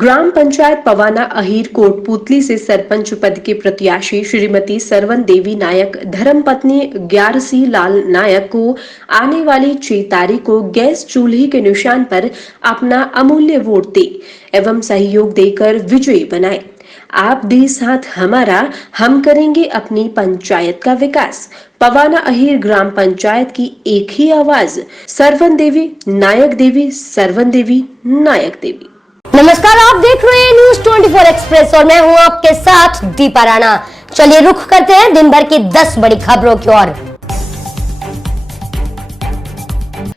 ग्राम पंचायत पवाना अहीर कोटपुतली से सरपंच पद के प्रत्याशी श्रीमती सरवन देवी नायक धर्मपत्नी ग्यारसी लाल नायक को आने वाली 6 तारीख को गैस चूल्हे के निशान पर अपना अमूल्य वोट दे एवं सहयोग देकर विजयी बनाए। आप दे साथ हमारा, हम करेंगे अपनी पंचायत का विकास। पवाना अहीर ग्राम पंचायत की एक ही आवाज, सरवन देवी नायक देवी, सरवन देवी नायक देवी। नमस्कार, आप देख रहे हैं न्यूज 24 एक्सप्रेस और मैं हूं आपके साथ दीपा राणा। चलिए रुख करते हैं दिन भर की 10 बड़ी खबरों की ओर।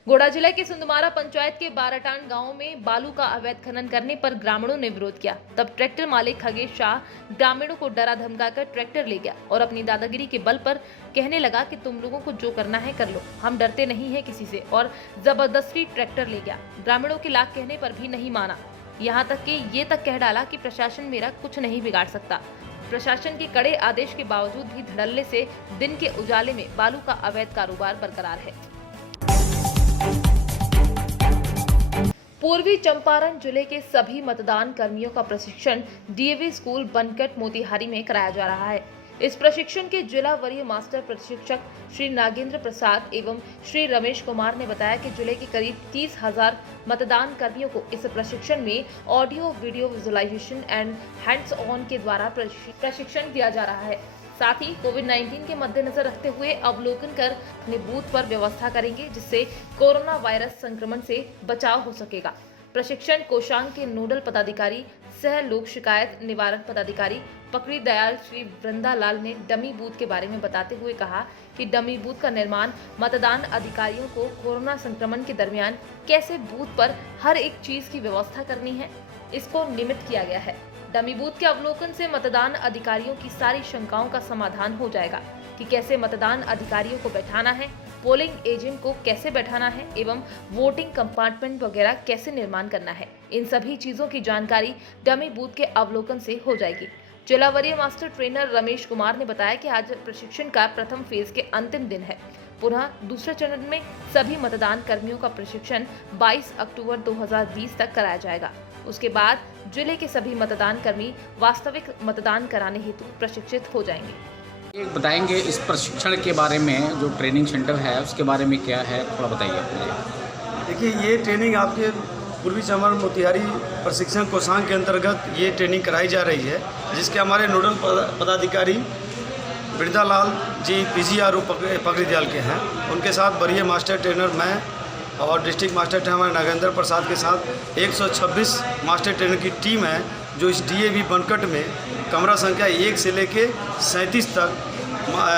गोड्डा जिले के सुंदमारा पंचायत के बाराटान गांव में बालू का अवैध खनन करने पर ग्रामीणों ने विरोध किया। तब ट्रैक्टर मालिक खगेश शाह ग्रामीणों को डरा धमकाकर ट्रैक्टर ले गया और अपनी दादागिरी के बल पर कहने लगा कि तुम लोगों को जो करना है कर लो, हम डरते नहीं है किसी से, और जबरदस्ती ट्रैक्टर ले गया। ग्रामीणों के लाख कहने पर भी नहीं माना, यहाँ तक कि ये तक कह डाला कि प्रशासन मेरा कुछ नहीं बिगाड़ सकता। प्रशासन के कड़े आदेश के बावजूद भी धड़ल्ले से दिन के उजाले में बालू का अवैध कारोबार बरकरार है। पूर्वी चंपारण जिले के सभी मतदान कर्मियों का प्रशिक्षण डीएवी स्कूल बनकट मोतिहारी में कराया जा रहा है। इस प्रशिक्षण के जिला वरीय मास्टर प्रशिक्षक श्री नागेंद्र प्रसाद एवं श्री रमेश कुमार ने बताया कि जिले के करीब 30,000 मतदान कर्मियों को इस प्रशिक्षण में audio video visualisation and hands on के द्वारा प्रशिक्षण दिया जा रहा है। साथ ही कोविड-19 के मद्देनजर रखते हुए अवलोकन कर अपने बूथ पर व्यवस्था करेंगे, जिससे कोरोना वायरस संक्रमण से बचाव हो सकेगा। प्रशिक्षण कोषांग के नोडल पदाधिकारी सह लोक शिकायत निवारण पदाधिकारी पकड़ी दयाल श्री वृंदालाल ने डमी बूथ के बारे में बताते हुए कहा कि डमी बूथ का निर्माण मतदान अधिकारियों को कोरोना संक्रमण के दरमियान कैसे बूथ पर हर एक चीज की व्यवस्था करनी है, इसको निमित्त किया गया है। डमी बूथ के अवलोकन से मतदान अधिकारियों की सारी शंकाओं का समाधान हो जाएगा कि कैसे मतदान अधिकारियों को बैठाना है, पोलिंग एजेंट को कैसे बैठाना है एवं वोटिंग कंपार्टमेंट वगैरह कैसे निर्माण करना है। इन सभी चीजों की जानकारी डमी बूथ के अवलोकन से हो जाएगी। जिला वरीय मास्टर ट्रेनर रमेश कुमार ने बताया कि आज प्रशिक्षण का प्रथम फेज के अंतिम दिन है। पुनः दूसरे चरण में सभी मतदान कर्मियों का प्रशिक्षण 22 अक्टूबर 2020 तक कराया जाएगा। उसके बाद जिले के सभी मतदान कर्मी वास्तविक मतदान कराने हेतु प्रशिक्षित हो जाएंगे। एक बताएंगे इस प्रशिक्षण के बारे में, जो ट्रेनिंग सेंटर है उसके बारे में क्या है, थोड़ा बताइए मुझे। देखिए, ये ट्रेनिंग आपके पूर्वी चंपारण मोतिहारी प्रशिक्षण कोषांग के अंतर्गत ये ट्रेनिंग कराई जा रही है, जिसके हमारे नोडल पदाधिकारी वृंदालाल जी पीजीआरओ पकड़ी दयाल के हैं। उनके साथ वरीय मास्टर ट्रेनर मैं और डिस्ट्रिक्ट मास्टर ट्रेनर हमारे नागेंद्र प्रसाद के साथ 126 मास्टर ट्रेनर की टीम है, जो इस डीएवी बनकट में कमरा संख्या 1 से लेके 37 तक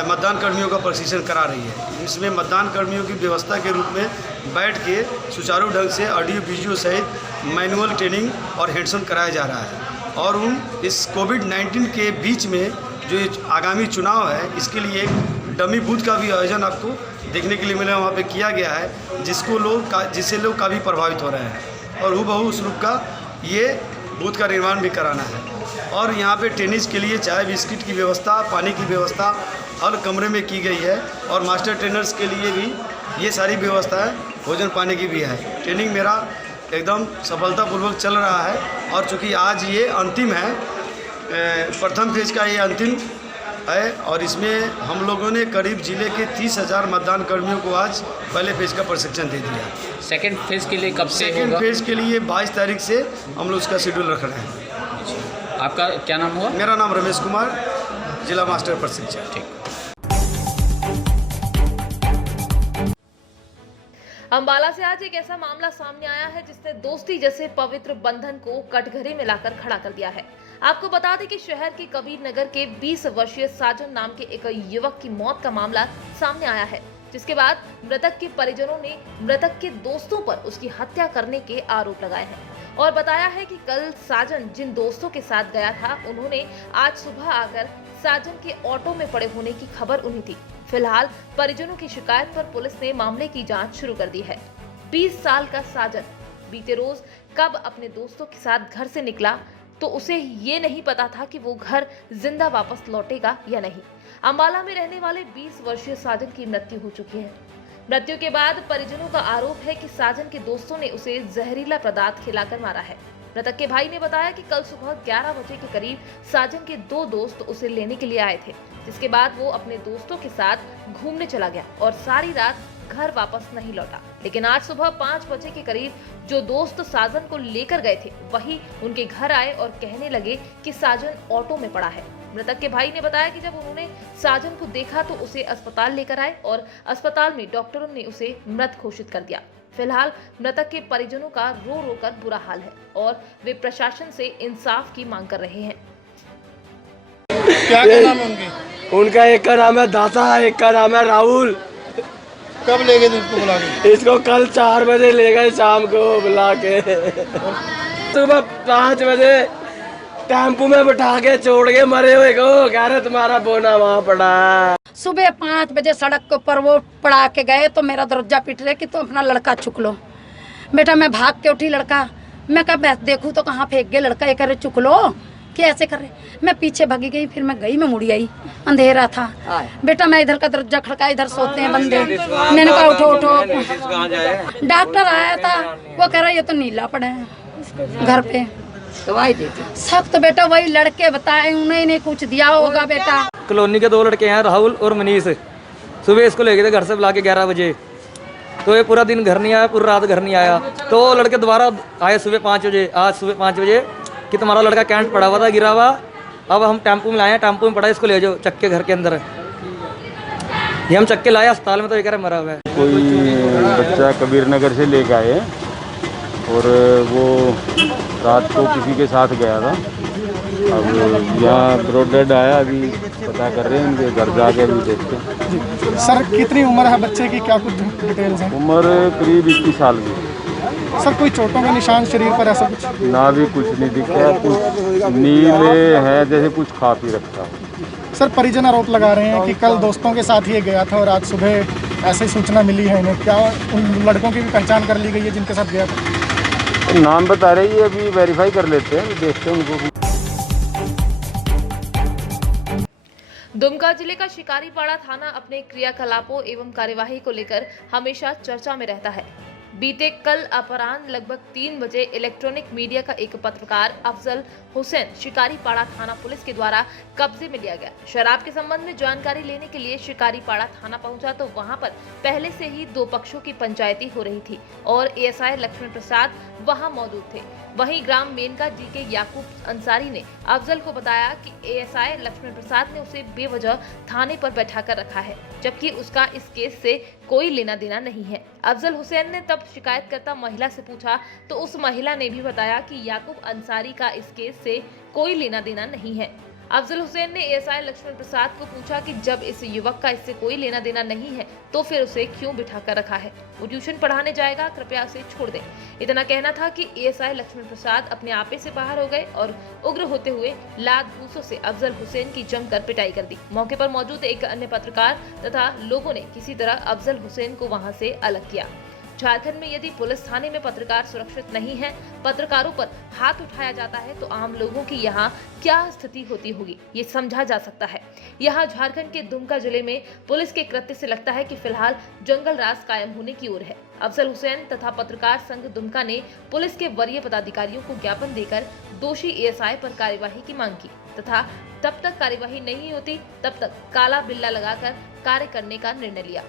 मतदान कर्मियों का प्रशिक्षण करा रही है। इसमें मतदान कर्मियों की व्यवस्था के रूप में बैठ के सुचारू ढंग से ऑडियो वीडियो सहित मैनुअल ट्रेनिंग और हैंड्स ऑन कराया जा रहा है। और इस कोविड-19 के बीच में जो आगामी चुनाव है, इसके लिए एक डमी बूथ का भी आयोजन आपको देखने के लिए मिला, वहाँ पे किया गया है, जिससे लोग काफ़ी प्रभावित हो रहे हैं। और हूबहू उस रूप का ये बूथ का निर्माण भी कराना है। और यहाँ पे टेनिस के लिए चाय बिस्किट की व्यवस्था, पानी की व्यवस्था हर कमरे में की गई है। और मास्टर ट्रेनर्स के लिए भी ये सारी व्यवस्थाएं भोजन पानी की भी है। ट्रेनिंग मेरा एकदम सफलतापूर्वक चल रहा है। और चूँकि आज ये अंतिम है, प्रथम फेज का ये अंतिम है, और इसमें हम लोगों ने करीब जिले के 30,000 मतदान कर्मियों को आज पहले फेज का प्रशिक्षण दे दिया। सेकंड फेज के लिए कब से होगा? सेकंड फेज के लिए 22 तारीख से हम लोग उसका शेड्यूल रख रहे हैं। आपका क्या नाम हुआ? मेरा नाम रमेश कुमार, जिला मास्टर प्रशिक्षक। ठीक। अंबाला से आज एक ऐसा मामला सामने आया है जिसने दोस्ती जैसे पवित्र बंधन को कटघरे में लाकर खड़ा कर दिया है। आपको बता दें कि शहर के कबीर नगर के 20 वर्षीय साजन नाम के एक युवक की मौत का मामला सामने आया है, जिसके बाद मृतक के परिजनों ने मृतक के दोस्तों पर उसकी हत्या करने के आरोप लगाए हैं और बताया है कि कल साजन जिन दोस्तों के साथ गया था, उन्होंने आज सुबह आकर साजन के ऑटो में पड़े होने की खबर उन्हें थी। फिलहाल परिजनों की शिकायत पर पुलिस ने मामले की जांच शुरू कर दी है। 20 साल का साजन बीते रोज कब अपने दोस्तों के साथ घर से निकला तो उसे ये नहीं पता था कि वो घर जिंदा वापस लौटेगा या नहीं। अंबाला में रहने वाले 20 वर्षीय साजन की मृत्यु हो चुकी है। मृत्यु के बाद परिजनों का आरोप है कि साजन के दोस्तों ने उसे जहरीला पदार्थ खिलाकर मारा है। मृतक के भाई ने बताया कि कल सुबह 11 बजे के करीब साजन के 2 दोस्त उसे लेने के लिए आए थे, जिसके बाद वो अपने दोस्तों के साथ घूमने चला गया और सारी रात घर वापस नहीं लौटा। लेकिन आज सुबह 5 बजे के करीब जो दोस्त साजन को लेकर गए थे वही उनके घर आए और कहने लगे कि साजन ऑटो में पड़ा है। मृतक के भाई ने बताया कि जब उन्होंने साजन को देखा तो उसे अस्पताल लेकर आए और अस्पताल में डॉक्टरों ने उसे मृत घोषित कर दिया। फिलहाल मृतक के परिजनों का रो रो कर बुरा हाल है और वे प्रशासन से इंसाफ की मांग कर रहे हैं। क्या नाम है उनके? उनका एक का नाम है दाता, एक का नाम है राहुल। कब ले गए थे इसको बुला के? इसको कल 4 बजे ले गए शाम को बुला के। सुबह 5 बजे टेम्पू में बिठा के छोड़ के मरे हुए को कह रहे तुम्हारा बोना वहाँ पड़ा। सुबह 5 बजे सड़क के ऊपर वो पड़ा के गए तो मेरा दरवाजा पीट रहे कि तुम अपना लड़का चुक लो। बेटा मैं भाग के उठी, लड़का मैं कहा देखूँ तो कहाँ फेंक गए लड़का, ये कह रहे चुक लो कि ऐसे कर रहे। मैं पीछे भागी गई, फिर मैं गई, मैं मुड़ी आई, अंधेरा था। बेटा मैं इधर का दरवाजा खड़का, इधर सोते हैं बंदे, मैंने कहा उठो उठो। डॉक्टर आया था, वो कह रहा ये तो नीला पड़ा है घर पे, दवाई देते सब। तो बेटा वही लड़के बताए, उन्हें कुछ दिया होगा। बेटा कॉलोनी के 2 लड़के हैं, राहुल और मनीष। सुबह इसको ले गए थे घर से बुला के 11 बजे, तो ये पूरा दिन घर नहीं आया, पूरी रात घर नहीं आया। तो लड़के दोबारा आए सुबह 5 बजे, आज सुबह 5 बजे कि तुम्हारा लड़का कैंट पड़ा हुआ था, गिरा हुआ। अब हम टेम्पू में लाए, टेम्पू में पड़ा, इसको ले जाओ चक्के घर के अंदर। ये हम चक्के लाए अस्पताल में तो ये कह रहे मरा हुआ है। कोई बच्चा कबीर नगर से लेकर आए और वो रात को किसी के साथ गया था। अब यहाँ ब्रॉड डेड आया, अभी पता कर रहे हैं, उनके घर जाके अभी देखते हैं। सर कितनी उम्र है बच्चे की, क्या कुछ डिटेल्स हैं? उम्र करीब 21 साल की। सर कोई चोटों के निशान शरीर पर ऐसा कुछ? ना भी कुछ नहीं दिखा, कुछ नीले है जैसे कुछ खा पी रखा। सर परिजन आरोप लगा रहे हैं कि कल दोस्तों के साथ ही गया था और आज सुबह ऐसे सूचना मिली है इन्हें। क्या उन लड़कों की भी पहचान कर ली गई है जिनके साथ गया था? नाम बता रही है, अभी वेरीफाई कर लेते हैं, देखते हैं उनको। दुमका जिले का शिकारीपाड़ा थाना अपने क्रियाकलापों एवं कार्यवाही को लेकर हमेशा चर्चा में रहता है। बीते कल अपराह्न लगभग 3 बजे इलेक्ट्रॉनिक मीडिया का एक पत्रकार अफजल हुसैन शिकारीपाड़ा थाना पुलिस के द्वारा कब्जे में लिया गया। शराब के संबंध में जानकारी लेने के लिए शिकारीपाड़ा थाना पहुंचा तो वहां पर पहले से ही 2 पक्षों की पंचायती हो रही थी और एएसआई लक्ष्मण प्रसाद वहां मौजूद थे। वहीं ग्राम मेनका जी के याकूब अंसारी ने अफजल को बताया कि एएसआई लक्ष्मण प्रसाद ने उसे बेवजह थाने पर बैठाकर रखा है, जबकि उसका इस केस से कोई लेना देना नहीं है। अफजल हुसैन ने तब शिकायतकर्ता महिला से पूछा तो उस महिला ने भी बताया कि याकूब अंसारी का इस केस से कोई लेना देना नहीं है। अफजल हुसैन ने एएसआई लक्ष्मण प्रसाद को पूछा कि जब इस युवक का इससे कोई लेना देना नहीं है तो फिर उसे क्यों बिठा कर रखा है, वो ट्यूशन पढ़ाने जाएगा, कृपया उसे छोड़ दें। इतना कहना था कि एएसआई लक्ष्मण प्रसाद अपने आपे से बाहर हो गए और उग्र होते हुए लात घूंसों से अफजल हुसैन की जमकर पिटाई कर दी। मौके पर मौजूद एक अन्य पत्रकार तथा लोगों ने किसी तरह अफजल हुसैन को वहां से अलग किया। झारखंड में यदि पुलिस थाने में पत्रकार सुरक्षित नहीं है, पत्रकारों पर हाथ उठाया जाता है तो आम लोगों की यहाँ क्या स्थिति होती होगी, ये समझा जा सकता है। यहाँ झारखंड के दुमका जिले में पुलिस के कृत्य से लगता है कि फिलहाल जंगल राज कायम होने की ओर है। अफजल हुसैन तथा पत्रकार संघ दुमका ने पुलिस के वरीय पदाधिकारियों को ज्ञापन देकर दोषी एएसआई पर कार्यवाही की मांग की तथा तब तक कार्यवाही नहीं होती तब तक काला बिल्ला लगाकर कार्य करने का निर्णय लिया।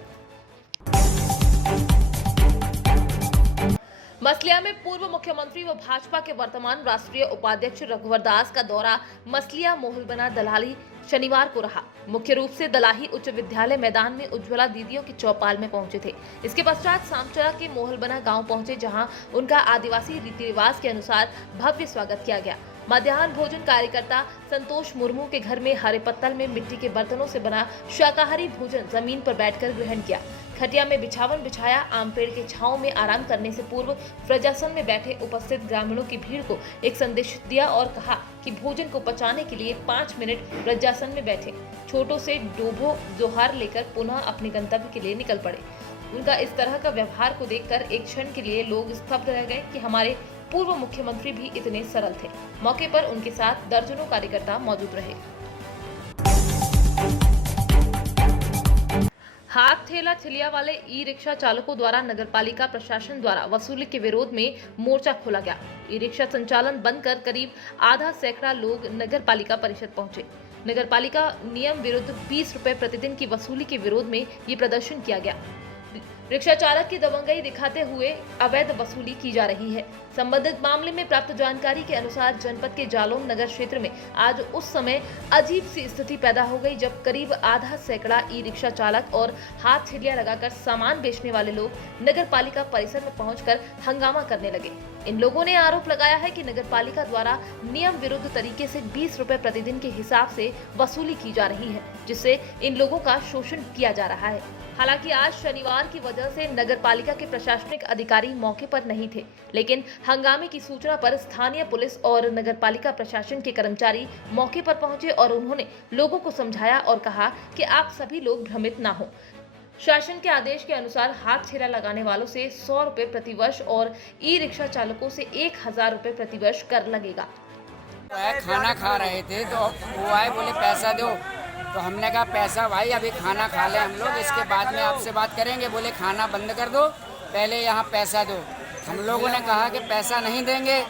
मसलिया में पूर्व मुख्यमंत्री व भाजपा के वर्तमान राष्ट्रीय उपाध्यक्ष रघुवर दास का दौरा मसलिया मोहलबना दलाली शनिवार को रहा। मुख्य रूप से दलाही उच्च विद्यालय मैदान में उज्ज्वला दीदियों की चौपाल में पहुंचे थे। इसके पश्चात सामचरा के मोहलबना गांव पहुंचे, जहां उनका आदिवासी रीति रिवाज के अनुसार भव्य स्वागत किया गया। मध्याह्न भोजन कार्यकर्ता संतोष मुर्मू के घर में हरे पत्तल में मिट्टी के बर्तनों से बना शाकाहारी भोजन जमीन पर बैठकर ग्रहण किया। खटिया में बिछावन बिछाया। आम पेड़ के छांव में आराम करने से पूर्व व्रजासन में बैठे उपस्थित ग्रामीणों की भीड़ को एक संदेश दिया और कहा कि भोजन को पचाने के लिए 5 मिनट व्रजासन में बैठे, छोटों से डोभो जोहार लेकर पुनः अपने गंतव्य के लिए निकल पड़े। उनका इस तरह का व्यवहार को देखकर एक क्षण के लिए लोग स्तब्ध रह गए कि हमारे पूर्व मुख्यमंत्री भी इतने सरल थे। मौके पर उनके साथ दर्जनों कार्यकर्ता मौजूद रहे। हाथ ठेला ठेलिया वाले ई रिक्शा चालकों द्वारा नगरपालिका प्रशासन द्वारा वसूली के विरोध में मोर्चा खोला गया। ई रिक्शा संचालन बंद कर करीब आधा सैकड़ा लोग नगरपालिका परिषद पहुंचे। नगरपालिका नियम विरुद्ध 20 रुपए प्रतिदिन की वसूली के विरोध में ये प्रदर्शन किया गया। रिक्शा चालक की दबंगई दिखाते हुए अवैध वसूली की जा रही है। संबंधित मामले में प्राप्त जानकारी के अनुसार जनपद के जालौन नगर क्षेत्र में आज उस समय अजीब सी स्थिति पैदा हो गई जब करीब आधा सैकड़ा ई रिक्शा चालक और हाथ ठेलिया लगाकर सामान बेचने वाले लोग नगरपालिका परिसर में पहुंचकर हंगामा करने लगे। इन लोगों ने आरोप लगाया है कि नगरपालिका द्वारा नियम विरुद्ध तरीके से 20 रुपए प्रतिदिन के हिसाब से वसूली की जा रही है, जिससे इन लोगों का शोषण किया जा रहा है। हालांकि आज शनिवार की वजह से नगरपालिका के प्रशासनिक अधिकारी मौके पर नहीं थे, लेकिन हंगामे की सूचना पर स्थानीय पुलिस और नगरपालिका प्रशासन के कर्मचारी मौके पर पहुंचे और उन्होंने लोगों को समझाया और कहा कि आप सभी लोग भ्रमित ना हो। शासन के आदेश के अनुसार हाथ ठेला लगाने वालों से 100 रुपए प्रतिवर्ष और ई रिक्शा चालकों से 1000 रुपए प्रतिवर्ष कर लगेगा। खाना खा रहे थे तो वो आए, बोले पैसा दो, तो हमने कहा पैसा भाई अभी खाना खा ले हम लोग, इसके बाद में आपसे बात करेंगे। बोले खाना बंद कर दो, पहले यहाँ पैसा दो। हम लोगों ने कहा कि पैसा नहीं देंगे,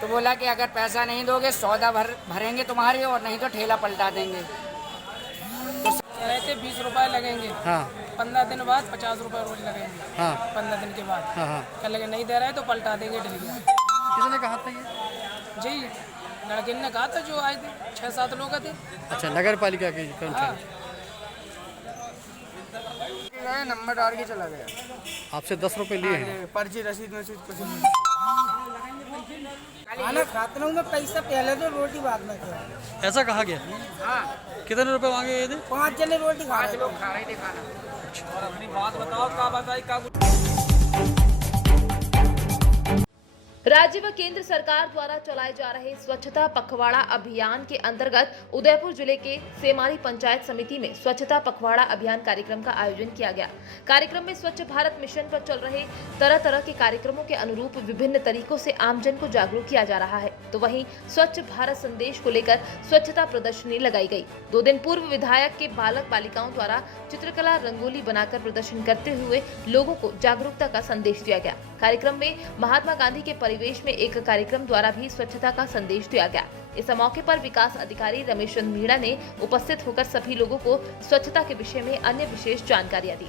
तो बोला कि अगर पैसा नहीं दोगे सौदा भरेंगे तुम्हारी और नहीं तो ठेला पलटा देंगे। तो रहे थे 20 रुपए लगेंगे, हाँ। 15 दिन बाद 50 रुपए रोज लगेंगे, हाँ। 15 दिन के बाद, हाँ। कल लगे नहीं दे रहे तो पलटा देंगे ठेला। किसने कहा था ये? जी लड़के ने कहा था, जो आए थे 6-7 लोग थे। अच्छा, नगर पालिका के कर्मचारी। हाँ। नंबर डाल के चला गया। आपसे 10 रुपए लिए हैं? पर्ची रसीद कुछ नहीं। खाना खाता हूँ मैं, पैसा पहले दो रोटी बाद में खाओ। ऐसा कहा गया? हाँ। कितने रुपए मांगे थे? 5 जने रोटी खा रहे थे खाना। और अपनी बात बताओ, क्या बताई क्या? राज्य व केंद्र सरकार द्वारा चलाए जा रहे स्वच्छता पखवाड़ा अभियान के अंतर्गत उदयपुर जिले के सेमारी पंचायत समिति में स्वच्छता पखवाड़ा अभियान कार्यक्रम का आयोजन किया गया। कार्यक्रम में स्वच्छ भारत मिशन पर चल रहे तरह तरह के कार्यक्रमों के अनुरूप विभिन्न तरीकों से आमजन को जागरूक किया जा रहा है, तो वहीं स्वच्छ भारत संदेश को लेकर स्वच्छता प्रदर्शनी लगाई गई। 2 दिन पूर्व विधायक के बालक बालिकाओं द्वारा चित्रकला रंगोली बनाकर प्रदर्शन करते हुए लोगों को जागरूकता का संदेश दिया गया। कार्यक्रम में महात्मा गांधी के परिवेश में एक कार्यक्रम द्वारा भी स्वच्छता का संदेश दिया गया। इस मौके पर विकास अधिकारी रमेश चंद्र मीणा ने उपस्थित होकर सभी लोगों को स्वच्छता के विषय में अन्य विशेष जानकारियां दी।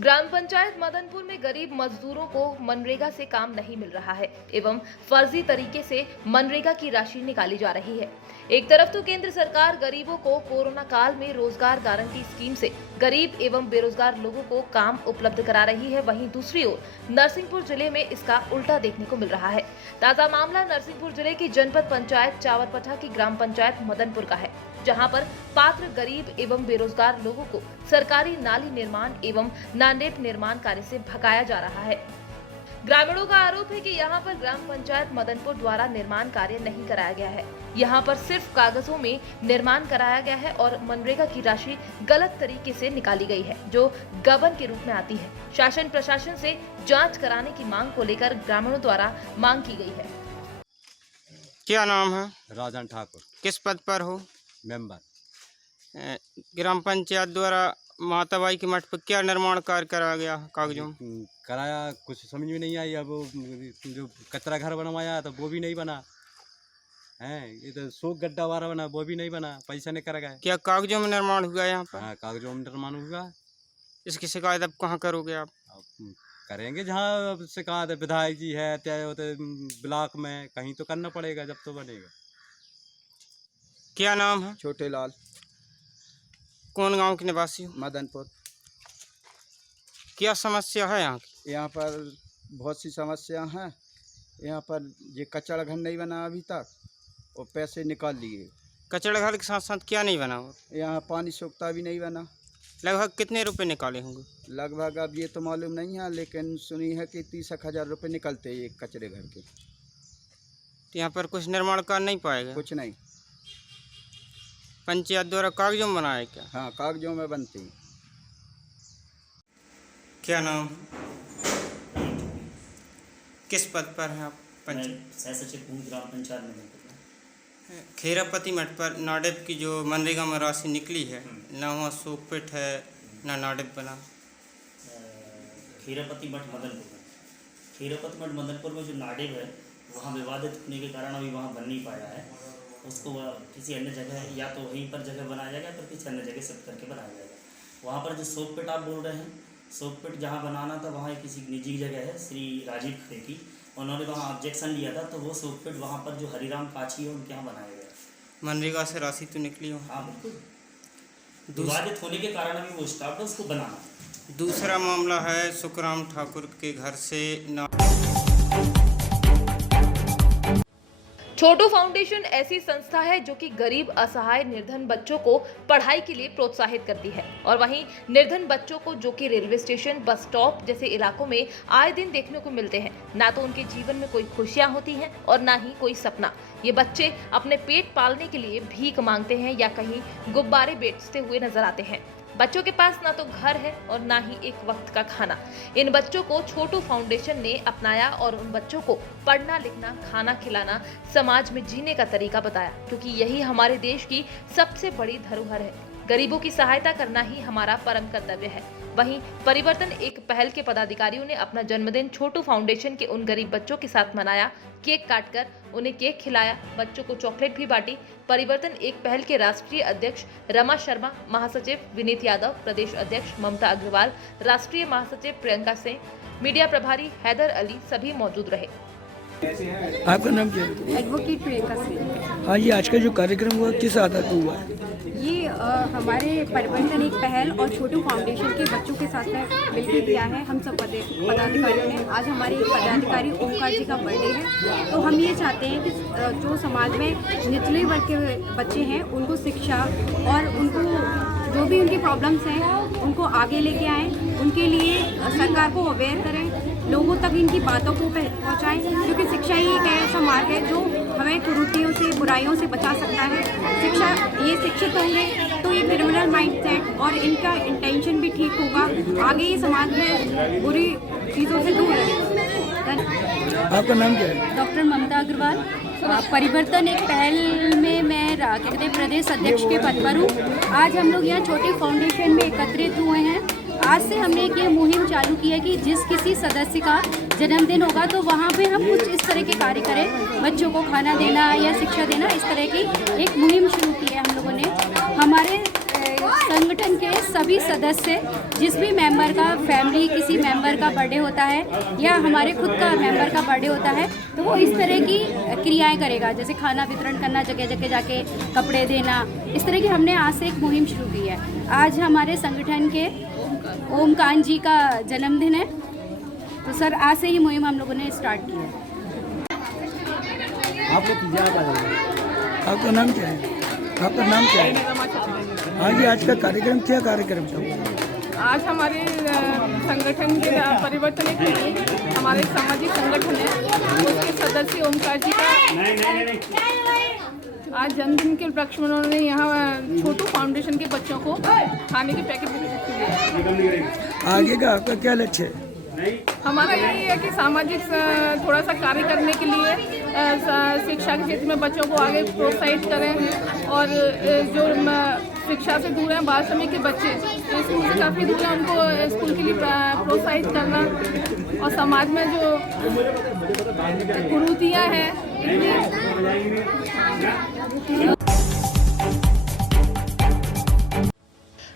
ग्राम पंचायत मदनपुर में गरीब मजदूरों को मनरेगा से काम नहीं मिल रहा है एवं फर्जी तरीके से मनरेगा की राशि निकाली जा रही है। एक तरफ तो केंद्र सरकार गरीबों को कोरोना काल में रोजगार गारंटी स्कीम से गरीब एवं बेरोजगार लोगों को काम उपलब्ध करा रही है, वहीं दूसरी ओर नरसिंहपुर जिले में इसका उल्टा देखने को मिल रहा है। ताजा मामला नरसिंहपुर जिले की जनपद पंचायत चावरपठा की ग्राम पंचायत मदनपुर का है, जहां पर पात्र गरीब एवं बेरोजगार लोगों को सरकारी नाली निर्माण एवं नालेप निर्माण कार्य से भगाया जा रहा है। ग्रामीणों का आरोप है कि यहां पर ग्राम पंचायत मदनपुर द्वारा निर्माण कार्य नहीं कराया गया है। यहां पर सिर्फ कागजों में निर्माण कराया गया है और मनरेगा की राशि गलत तरीके से निकाली गई है, जो गबन के रूप में आती है। शासन प्रशासन से जांच कराने की मांग को लेकर ग्रामीणों द्वारा मांग की गई है। क्या नाम है? राजन ठाकुर। किस पद पर हो? मेंबर। ग्राम पंचायत द्वारा माताबाई के मठ पर क्या निर्माण कार्य कराया गया कागजों? कराया, कुछ समझ में नहीं आई। अब जो कचरा घर बनवाया तो वो भी नहीं बना है, ये तो शोक गड्ढा वाला बना, वो भी नहीं बना, पैसा नहीं करा गया। क्या कागजों में निर्माण हुआ यहाँ पर? हाँ, कागजों में निर्माण हुआ। इसकी शिकायत अब कहाँ करोगे आप? अब करेंगे जहाँ शिकायत विधायक जी है, चाहे होते ब्लॉक में, कहीं तो करना पड़ेगा जब तो बनेगा। क्या नाम है? छोटे लाल। कौन गांव के निवासी हो? मदनपुर। क्या समस्या है यहाँ की? यहाँ पर बहुत सी समस्या हैं। यहाँ पर ये कचरा घर नहीं बना अभी तक और पैसे निकाल लिए। कचरा घर के साथ साथ क्या नहीं बना हुआ? यहाँ पानी सोखता भी नहीं बना। लगभग कितने रुपए निकाले होंगे? लगभग अब ये तो मालूम नहीं है, लेकिन सुनी है कि 30,000 रुपये निकलते हैं एक कचरे घर के। तो यहाँ पर कुछ निर्माण कर नहीं पाएगा? कुछ नहीं। पंचायत द्वारा कागजों में बनाए क्या? हाँ, कागजों में बनते हैं। क्या नाम? किस पद पर हैं आप? सचिव ग्राम पंचायत में। खेरापति मठ पर नाडेप की जो मनरेगा में राशि निकली है, ना वहाँ सोकपेट है ना नाडेप बना। खेरापति मठ मदनपुर में जो नाडेप है वहाँ विवादित होने के कारण अभी वहाँ बन नहीं पाया है। उसको किसी अन्य जगह या तो वहीं पर जगह बनाया जाएगा या फिर किसी अन्य जगह शिफ्ट करके बनाया जाएगा। वहाँ पर जो सोकपेट आप बोल रहे हैं, सोकपेट जहाँ बनाना था वहाँ किसी निजी जगह है, श्री राजीव खरे की, उन्होंने वहाँ ऑब्जेक्शन लिया था, तो वो सोकपेट वहाँ पर जो हरिराम काची है उनके यहाँ बनाया गया। मनरेगा से राशि तो निकली हो। हाँ बिल्कुल, विवादित होने के कारण अभी वो स्टाफ है उसको बनाना। दूसरा मामला है सुखराम ठाकुर के घर से छोटू फाउंडेशन ऐसी संस्था है जो कि गरीब, असहाय, निर्धन बच्चों को पढ़ाई के लिए प्रोत्साहित करती है और वहीं निर्धन बच्चों को जो कि रेलवे स्टेशन, बस स्टॉप जैसे इलाकों में आए दिन देखने को मिलते हैं, ना तो उनके जीवन में कोई खुशियां होती हैं और ना ही कोई सपना। ये बच्चे अपने पेट पालने के लिए भीख मांगते हैं या कहीं गुब्बारे बेचते हुए नजर आते हैं। बच्चों के पास ना तो घर है और ना ही एक वक्त का खाना। इन बच्चों को छोटू फाउंडेशन ने अपनाया और उन बच्चों को पढ़ना, लिखना, खाना खिलाना, समाज में जीने का तरीका बताया, क्योंकि यही हमारे देश की सबसे बड़ी धरोहर है। गरीबों की सहायता करना ही हमारा परम कर्तव्य है। वहीं परिवर्तन एक पहल के पदाधिकारियों ने अपना जन्मदिन छोटू फाउंडेशन के उन गरीब बच्चों के साथ मनाया। केक काटकर उन्हें केक खिलाया, बच्चों को चॉकलेट भी बांटी। परिवर्तन एक पहल के राष्ट्रीय अध्यक्ष रमा शर्मा, महासचिव विनीत यादव, प्रदेश अध्यक्ष ममता अग्रवाल, राष्ट्रीय महासचिव प्रियंका सिंह, मीडिया प्रभारी हैदर अली सभी मौजूद रहे। आपका नाम क्या है? एडवोकेट प्रियंका सिंह। हाँ, ये आज का जो कार्यक्रम हुआ किस आधार पर हुआ है? ये हमारे परिवर्तन एक पहल और छोटू फाउंडेशन के बच्चों के साथ में मिलकर किया है। हम सब पदाधिकारियों ने, आज हमारे एक पदाधिकारी ओमकार जी का बर्थडे है, तो हम ये चाहते हैं कि जो समाज में निचले वर्ग के बच्चे हैं उनको शिक्षा और उनको जो भी उनकी प्रॉब्लम्स हैं उनको आगे लेके आएँ, उनके लिए सरकार को अवेयर करें, लोगों तक इनकी बातों को पहुँचाएँ, क्योंकि शिक्षा ही एक ऐसा मार्ग है जो हमें कुरीतियों से, बुराइयों से बचा सकता है। शिक्षा, ये शिक्षित होंगे तो ये क्रिमिनल माइंडसेट और इनका इंटेंशन भी ठीक होगा, आगे ये समाज में बुरी चीज़ों से दूर रहेंगे। आपका नाम क्या है? डॉक्टर ममता अग्रवाल। परिवर्तन एक पहल में मैं प्रदेश अध्यक्ष के पद पर हूँ। आज हम लोग यहाँ छोटे फाउंडेशन में एकत्रित हुए हैं। आज से हमने एक ये मुहिम चालू की है कि जिस किसी सदस्य का जन्मदिन होगा तो वहाँ पे हम कुछ इस तरह के कार्य करें, बच्चों को खाना देना या शिक्षा देना, इस तरह की एक मुहिम शुरू की है हम लोगों ने। हमारे संगठन के सभी सदस्य, जिस भी मेंबर का फैमिली किसी मेंबर का बर्थडे होता है या हमारे खुद का मेंबर का बर्थडे होता है, तो वो इस तरह की क्रियाएं करेगा, जैसे खाना वितरण करना, जगह जगह जाके कपड़े देना, इस तरह की हमने आज से एक मुहिम शुरू की है। आज हमारे संगठन के ओमकार जी का जन्मदिन है, तो सर आज से ही मुहिम हम लोगों ने स्टार्ट की है। आपका नाम क्या है? आपका नाम क्या है? हाँ जी, आज का कार्यक्रम क्या कार्यक्रम था? आज हमारे संगठन के परिवर्तन एक हमारे सामाजिक संगठन है, उसके सदस्य ओमकार जी का आज जन्मदिन के उपलक्ष्य में उन्होंने यहाँ छोटू फाउंडेशन के बच्चों को खाने के पैकेट दिए। आगे का आपका क्या लक्ष्य है? हमारा यही है कि सामाजिक थोड़ा सा कार्य करने के लिए शिक्षा के क्षेत्र में बच्चों को आगे प्रोत्साहित करें और जो शिक्षा से दूर हैं, बाल श्रमिक के बच्चे स्कूल से काफ़ी दूर हैं, उनको स्कूल के लिए प्रोत्साहित करना और समाज में जो कुरीतियाँ हैं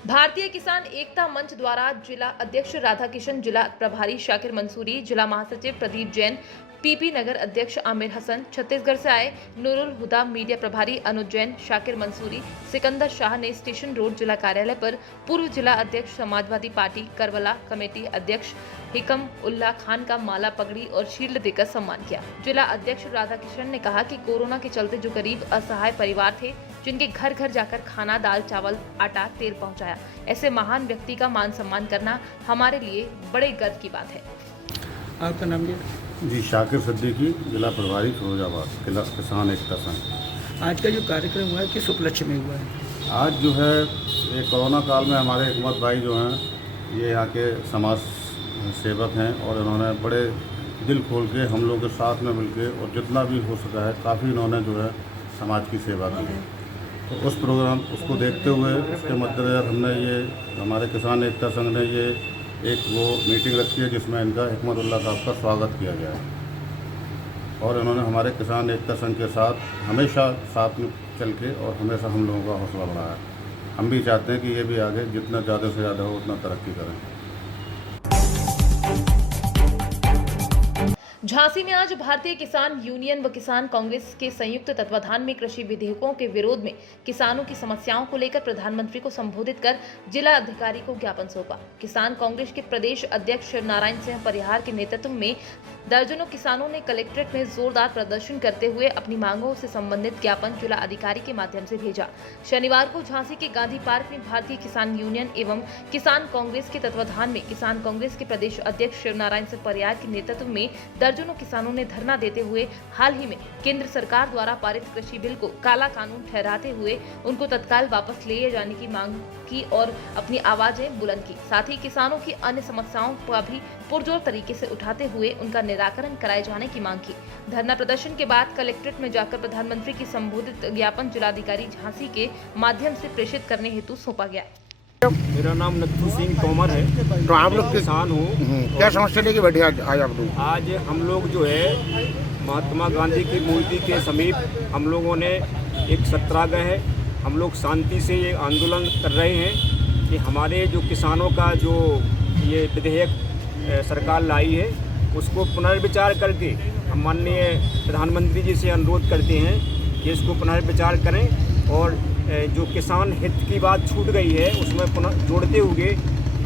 भारतीय किसान एकता मंच द्वारा जिला अध्यक्ष राधाकिशन, जिला प्रभारी शाकिर मंसूरी, जिला महासचिव प्रदीप जैन, पीपी नगर अध्यक्ष आमिर हसन, छत्तीसगढ़ से आए नूरुल हुदा, मीडिया प्रभारी अनुज जैन, शाकिर मंसूरी, सिकंदर शाह ने स्टेशन रोड जिला कार्यालय पर पूर्व जिला अध्यक्ष समाजवादी पार्टी करवला कमेटी अध्यक्ष हिकम उल्ला खान का माला, पगड़ी और शील्ड देकर सम्मान किया। जिला अध्यक्ष राधाकिशन ने कहा कि कोरोना के चलते जो गरीब असहाय परिवार थे, जिनके घर घर जाकर खाना, दाल, चावल, आटा, तेल पहुंचाया, ऐसे महान व्यक्ति का मान सम्मान करना हमारे लिए बड़े गर्व की बात है। आपका नाम क्या? जी, शाकिर सिद्दीकी, जिला प्रभारी फिरोजाबाद, किसान एकता संघ। आज का जो कार्यक्रम हुआ है किस उपलक्ष्य में हुआ है? आज जो है ये कोरोना काल में हमारे हिकमत भाई जो हैं, ये यहाँ के समाज सेवक हैं और इन्होंने बड़े दिल खोल के हम लोग के साथ में मिलके और जितना भी हो सका है काफ़ी इन्होंने जो है समाज की सेवा की है। तो उस प्रोग्राम उसको देखते हुए उसके मद्देनज़र हमने ये हमारे किसान एकता संघ ने ये एक वो मीटिंग रखी है जिसमें इनका हिकमतुल्लाह साहब का स्वागत किया गया है और इन्होंने हमारे किसान एकता संघ के साथ हमेशा साथ में चल के और हमेशा हम लोगों का हौसला बढ़ाया। हम भी चाहते हैं कि ये भी आगे जितना ज़्यादा से ज़्यादा हो उतना तरक्की करें। झांसी में आज भारतीय किसान यूनियन व किसान कांग्रेस के संयुक्त तत्वाधान में कृषि विधेयकों के विरोध में किसानों की समस्याओं को लेकर प्रधानमंत्री को संबोधित कर जिला अधिकारी को ज्ञापन सौंपा। किसान कांग्रेस के प्रदेश अध्यक्ष शिवनारायण सिंह परिहार के नेतृत्व में दर्जनों किसानों ने कलेक्ट्रेट में जोरदार प्रदर्शन करते हुए अपनी मांगों से संबंधित ज्ञापन जिला अधिकारी के माध्यम से भेजा। शनिवार को झांसी के गांधी पार्क में भारतीय किसान यूनियन एवं किसान कांग्रेस के तत्वाधान में किसान कांग्रेस के प्रदेश अध्यक्ष शिवनारायण सिंह परिहार के नेतृत्व में दर्जनों किसानों ने धरना देते हुए हाल ही में केंद्र सरकार द्वारा पारित कृषि बिल को काला कानून ठहराते हुए उनको तत्काल वापस ले जाने की मांग की और अपनी आवाजें बुलंद की। साथ ही किसानों की अन्य समस्याओं का भी पुरजोर तरीके से उठाते हुए उनका निराकरण कराए जाने की मांग की। धरना प्रदर्शन के बाद कलेक्ट्रेट में जाकर प्रधानमंत्री की संबोधित ज्ञापन जिलाधिकारी झांसी के माध्यम से प्रेषित करने हेतु सौंपा गया। मेरा नाम नथू सिंह तोमर है। तो आप लोग किसान हो, क्या समस्या लेके बैठे आज आप लोग? आज हम लोग जो है महात्मा गांधी की मूर्ति के समीप हम लोगों ने एक सत्याग्रह है। हम लोग शांति से ये आंदोलन कर रहे हैं कि हमारे जो किसानों का जो ये विधेयक सरकार लाई है उसको पुनर्विचार करके हम माननीय प्रधानमंत्री जी से अनुरोध करते हैं कि इसको पुनर्विचार करें और जो किसान हित की बात छूट गई है उसमें पुनः जोड़ते हुए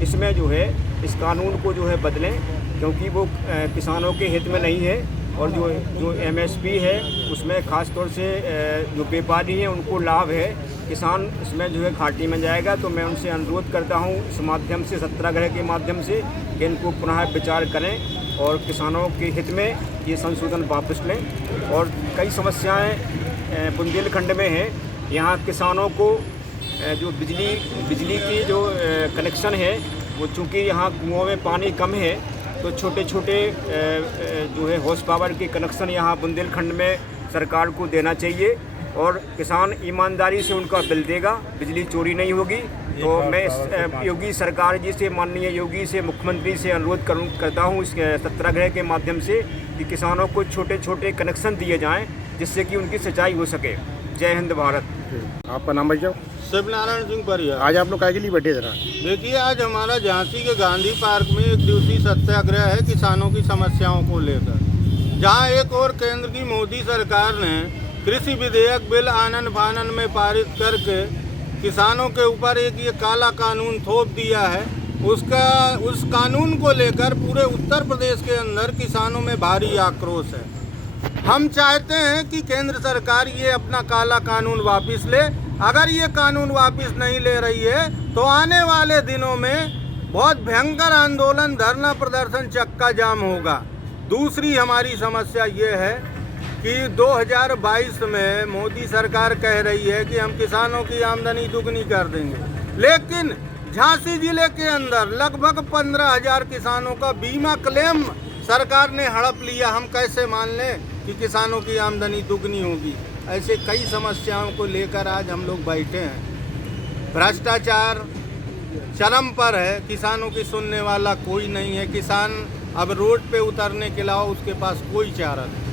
इसमें जो है इस कानून को जो है बदलें, क्योंकि वो किसानों के हित में नहीं है और जो MSP है उसमें ख़ास तौर से जो व्यापारी हैं उनको लाभ है। किसान इसमें जो है घाटी में जाएगा। तो मैं उनसे अनुरोध करता हूँ इस माध्यम से सत्याग्रह के माध्यम से कि इनको पुनः विचार करें और किसानों के हित में ये संशोधन वापस लें। और कई समस्याएँ बुंदेलखंड में हैं। यहाँ किसानों को जो बिजली की जो कनेक्शन है वो चूँकि यहाँ कुओं में पानी कम है तो छोटे छोटे जो है हॉर्स पावर के कनेक्शन यहाँ बुंदेलखंड में सरकार को देना चाहिए और किसान ईमानदारी से उनका बिल देगा, बिजली चोरी नहीं होगी। तो मैं योगी सरकार जी से, माननीय योगी से, मुख्यमंत्री से अनुरोध करता हूँ इस सत्याग्रह के माध्यम से कि किसानों को छोटे छोटे कनेक्शन दिए जाएँ जिससे कि उनकी सिंचाई हो सके। जय हिंद भारत। आपका नाम बताओ। शिवनारायण सिंह परिहार। आज आप लोग काय के लिए बैठे जरा? देखिए, आज हमारा झांसी के गांधी पार्क में एक दिवसीय सत्याग्रह है किसानों की समस्याओं को लेकर, जहां एक और केंद्र की मोदी सरकार ने कृषि विधेयक बिल आनन फानन में पारित करके किसानों के ऊपर एक ये काला कानून थोप दिया है। उस कानून को लेकर पूरे उत्तर प्रदेश के अंदर किसानों में भारी आक्रोश है। हम चाहते हैं कि केंद्र सरकार ये अपना काला कानून वापस ले। अगर ये कानून वापस नहीं ले रही है तो आने वाले दिनों में बहुत भयंकर आंदोलन, धरना प्रदर्शन, चक्का जाम होगा। दूसरी हमारी समस्या ये है कि 2022 में मोदी सरकार कह रही है कि हम किसानों की आमदनी दुगनी कर देंगे, लेकिन झांसी जिले के अंदर लगभग 15,000 किसानों का बीमा क्लेम सरकार ने हड़प लिया। हम कैसे मान लें कि किसानों की आमदनी दुगनी होगी? ऐसे कई समस्याओं को लेकर आज हम लोग बैठे हैं। भ्रष्टाचार चरम पर है, किसानों की सुनने वाला कोई नहीं है। किसान अब रोड पे उतरने के अलावा उसके पास कोई चारा नहीं।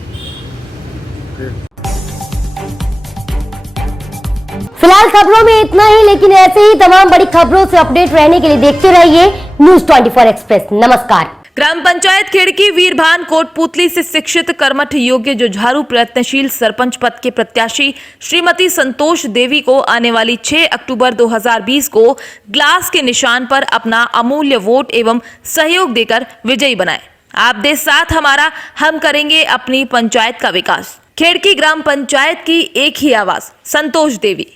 फिलहाल खबरों में इतना ही, लेकिन ऐसे ही तमाम बड़ी खबरों से अपडेट रहने के लिए देखते रहिए न्यूज़ 24 एक्सप्रेस। नमस्कार। ग्राम पंचायत खेड़की वीरभान कोटपुतली से शिक्षित, कर्मठ, योग्य, जुझारू, प्रयत्नशील सरपंच पद के प्रत्याशी श्रीमती संतोष देवी को आने वाली 6 अक्टूबर 2020 को ग्लास के निशान पर अपना अमूल्य वोट एवं सहयोग देकर विजयी बनाएं। आप दे साथ हमारा, हम करेंगे अपनी पंचायत का विकास। खेड़की ग्राम पंचायत की एक ही आवाज, संतोष देवी।